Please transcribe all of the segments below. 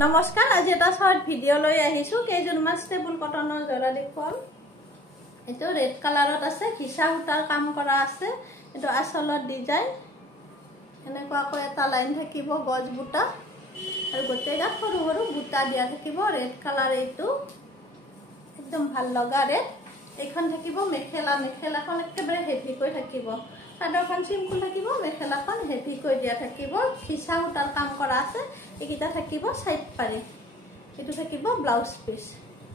নমস্কাৰ, আজি এটা শৰ্ট ভিডিঅ' লৈ আহিছো। কেইজনমান ষ্টেবল কটনৰ জৰা দেখুৱাম। এইটো ৰেড কালাৰত আছে, ঘিচা সূতাৰ কাম কৰা আছে। এইটো আচলৰ ডিজাইন। এনেকুৱাকৈ এটা লাইন থাকিব গজ বুটা আৰু গোটেই গাত সৰু সৰু বুটা দিয়া থাকিব। ৰেড কালাৰ, এইটো একদম ভাল লগা ৰেড। এইখন থাকিব মেখেলা। মেখেলাখন একেবাৰে হেভিকৈ থাকিব। চাদৰখন চিম্পুল থাকিব, মেখেলাখন হেভিকৈ দিয়া থাকিব। ঘিচা সূতাৰ কাম কৰা আছে। এইকেইটা থাকিব সাইড পাৰি। এইটো থাকিব ব্লাউজ পিস।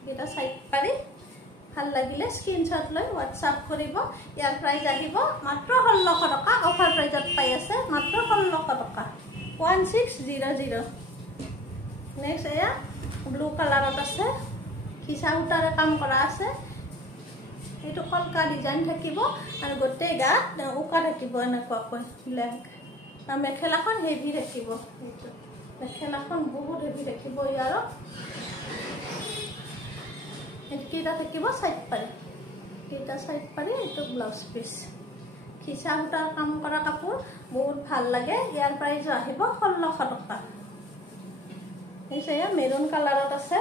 এইটা সাইড পাৰি। ভাল লাগিলে স্ক্ৰিনশট লৈ হোয়াটসঅ্যাপ কৰিব। ইয়াৰ প্ৰাইস আহিব মাত্ৰ 1600 টকা। অফাৰ প্ৰাইজত পাই আছে মাত্ৰ 1600 টকা, 1600। নেক্সট এয়া ব্লু কালাৰত আছে, ঘিচা সূতাৰে কাম কৰা আছে। এইটো কলকা ডিজাইন থাকিব আৰু গোটেই গাত উকা থাকিব এনেকুৱাকৈ ব্ল্যাঙ্ক। আৰু মেখেলাখন হেভি থাকিব। এইটো মেখেলাখন বহুত হেভি থাকিব। ইয়াৰ এইকেইটা থাকিব সাইড পাৰি। এইটা সাইড পাৰি। এইটো ব্লাউজ পিস। ঘিচা সূতাৰ কাম কৰা কাপোৰ বহুত ভাল লাগে। ইয়াৰ প্ৰাইস আহিব 1600 টকা। এয়া মেৰুন কালাৰত আছে।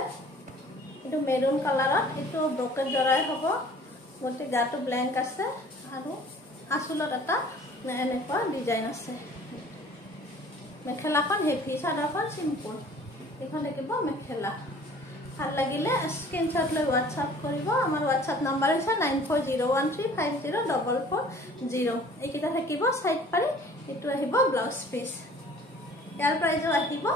এইটো মেৰুন কালাৰত, এইটো ব্ৰকেট জৰাই হ'ব। গোটেই গাটো ব্ল্যাঙ্ক আছে আৰু আঁচলত এটা এনেকুৱা ডিজাইন আছে। মেখেলাখন হেভি, চাদৰখন সিম্পল। এইখন থাকিব মেখেলা। ভাল লাগিলে স্ক্ৰিনশট লৈ হোয়াটসঅ্যাপ কৰিব। আমাৰ হোয়াটসঅ্যাপ নাম্বাৰ হৈছে 9401350440। এইকেইটা থাকিব সাইড পাৰি। এইটো আহিব ব্লাউজ পিস। ইয়াৰ প্ৰাইসও আহিব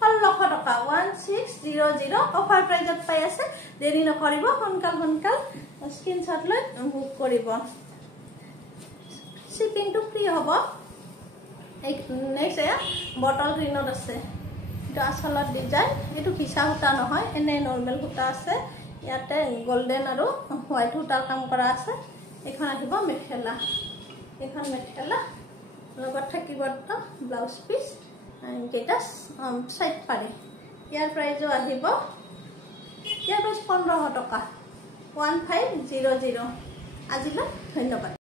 1600 টকা, 1600। অফাৰ প্ৰাইজত পাই আছে। দেৰি নকৰিব, সোনকাল স্ক্ৰিনশট লৈ বুক কৰিব। শিপিংটো ফ্ৰী হ'ব। নেক্সট এয়া বটল গ্ৰীণত আছে। এইটো আচলত ডিজাইন। এইটো ঘিচা সূতা নহয়, এনে নৰ্মেল সূতা আছে। ইয়াতে গোল্ডেন আৰু হোৱাইট সূতাৰ কাম কৰা আছে। এইখন আহিব মেখেলা। এইখন মেখেলা লগত থাকিব এটা ব্লাউজ পিস। কেইটা সাইড পাৰি। ইয়াৰ প্ৰাইসও আহিব 1500 টকা, 1500। আজিলৈ ধন্যবাদ।